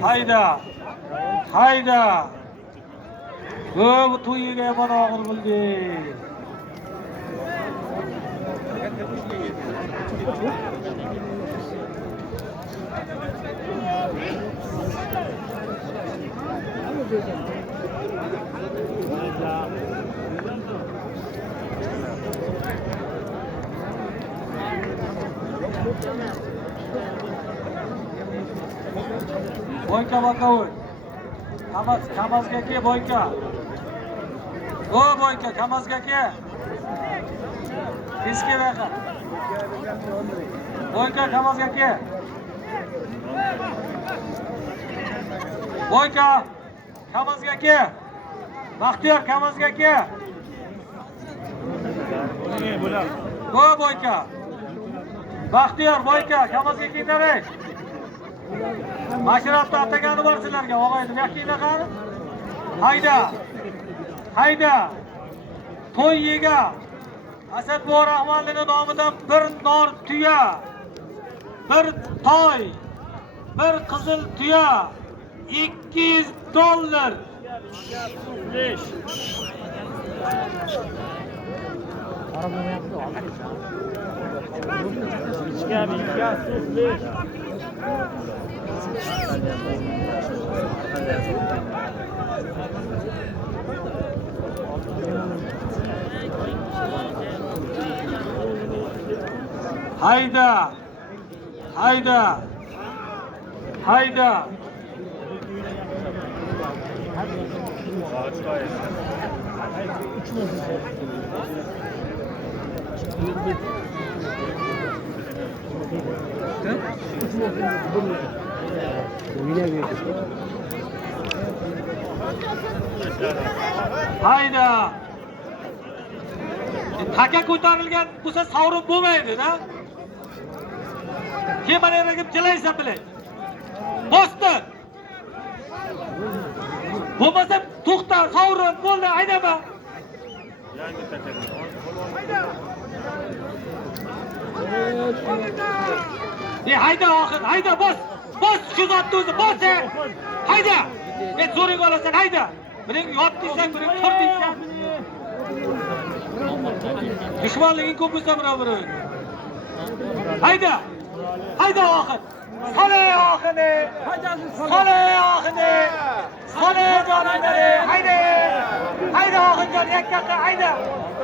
Hayda. Hayda. Bu to'yiga yomon og'ir bo'ldi. Boyka bakovul. Kamazga ke boyka. O boyka kamazga ke. Eski baqa. Boyka kamazga ke. Boyka kamazga ke. Baxtiyor kamazga ke. O boyka. Baxtiyor boyka kamazga ketaver. Mashrafda atagani bor sizlarga, og'ayni, yaxshinglar qani? Hayda. Hayda. To'y yega. Asadboy Rahmonlining nomidan bir nor tuya, bir toy, bir qizil tuya, $200. Hayda. Hayda. Hayda. Hayda. Taka ko'tarilgan bo'lsa sovrin bo'lmaydi-da. Kim mana yerga jilaysan bilan. Bosdi. Bo'lmasa to'xta, sovrin bo'ldi, haydama. Hayda oxir, hayda bos. Bos shu zotni o'zi, bos. Hayda. Zo'ring olasan, hayda. Biring yot deysan, biring tur deysan. Dushmanliging ko'p bo'lsa birovlar. Hayda. Hayda oxir. Salay oxini. Salay oxini. Salay jonlari. Hayda. Hayda oxir jon yakka hayda.